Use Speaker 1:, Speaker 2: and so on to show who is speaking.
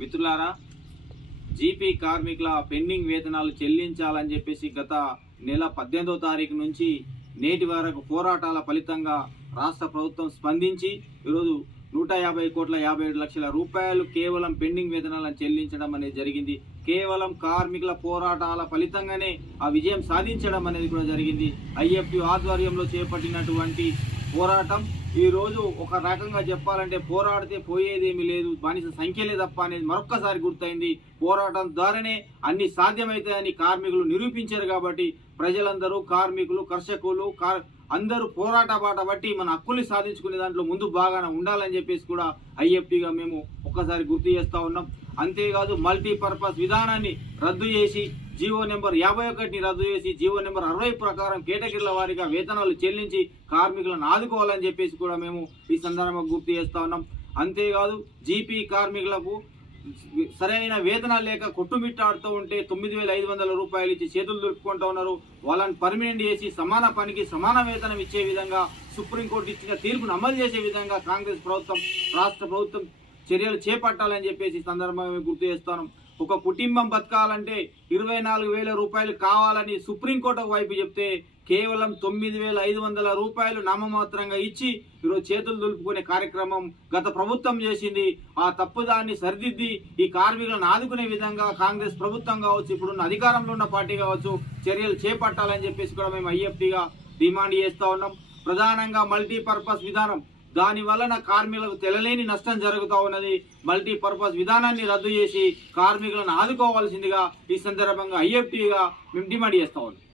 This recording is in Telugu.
Speaker 1: మిత్రులారా జీపీ కార్మికుల పెండింగ్ వేతనాలు చెల్లించాలని చెప్పేసి గత నెల పద్దెనిమిదో తారీఖు నుంచి నేటి వరకు పోరాటాల ఫలితంగా రాష్ట్ర ప్రభుత్వం స్పందించి ఈరోజు నూట యాభై కోట్ల యాభై ఏడు లక్షల రూపాయలు కేవలం పెండింగ్ వేతనాలను చెల్లించడం అనేది జరిగింది. కేవలం కార్మికుల పోరాటాల ఫలితంగానే ఆ విజయం సాధించడం అనేది కూడా జరిగింది. ఐఎఫ్టీ ఆధ్వర్యంలో చేపట్టినటువంటి పోరాటం. ఈరోజు ఒక రకంగా చెప్పాలంటే పోరాడితే పోయేదేమీ లేదు. బానిస సంఖ్యలే తప్ప అనేది మరొక్కసారి గుర్తయింది. పోరాటం ద్వారానే అన్ని సాధ్యమవుతాయని కార్మికులు నిరూపించారు కాబట్టి ప్రజలందరూ కార్మికులు కర్షకులు కార్ అందరూ పోరాట బాట బట్టి మన హక్కుల్ని సాధించుకునే దాంట్లో ముందు బాగాన ఉండాలని చెప్పేసి కూడా ఐఎఫ్టీగా మేము ఒక్కసారి గుర్తు చేస్తా ఉన్నాం. అంతేకాదు మల్టీపర్పస్ విధానాన్ని రద్దు చేసి జీవో నెంబర్ యాభై ఒకటిని రద్దు చేసి జీవో నెంబర్ అరవై ప్రకారం కేటగిరీల వారీగా వేతనాలు చెల్లించి కార్మికులను ఆదుకోవాలని చెప్పేసి కూడా మేము ఈ సందర్భంగా గుర్తు చేస్తా ఉన్నాం. అంతేకాదు జీపీ కార్మికులకు సరైన వేతనాలు లేక కొట్టుమిట్టాడుతూ ఉంటే తొమ్మిది వేల ఐదు వందల రూపాయలు ఇచ్చి చేతులు దులుపుకుంటూ ఉన్నారు. వాళ్ళని పర్మినెంట్ చేసి సమాన పనికి సమాన వేతనం ఇచ్చే విధంగా సుప్రీంకోర్టు ఇచ్చిన తీర్పును అమలు చేసే విధంగా కాంగ్రెస్ ప్రభుత్వం రాష్ట్ర ప్రభుత్వం చర్యలు చేపట్టాలని చెప్పేసి సందర్భంగా మేము గుర్తు చేస్తాను ఒక కుటుంబం బతకాలంటే ఇరవై నాలుగు వేల రూపాయలు కావాలని సుప్రీంకోర్టు వైపు చెప్తే కేవలం తొమ్మిది వేల ఐదు వందల రూపాయలు నామమాత్రంగా ఇచ్చి ఈరోజు చేతులు దులుపుకునే కార్యక్రమం గత ప్రభుత్వం చేసింది. ఆ తప్పుదాన్ని సరిదిద్ది ఈ కార్మికులను ఆదుకునే విధంగా కాంగ్రెస్ ప్రభుత్వం కావచ్చు ఇప్పుడున్న అధికారంలో ఉన్న పార్టీ కావచ్చు చర్యలు చేపట్టాలని చెప్పేసి కూడా మేము ఐఎఫ్టీగా డిమాండ్ చేస్తూ ఉన్నాం. ప్రధానంగా మల్టీపర్పస్ విధానం దాని వలన కార్మికులకు తెలలేని నష్టం జరుగుతూ ఉన్నది. మల్టీపర్పస్ విధానాన్ని రద్దు చేసి కార్మికులను ఆదుకోవాల్సిందిగా ఈ సందర్భంగా ఐఎఫ్టీగా మేము డిమాండ్ చేస్తా ఉన్నాం.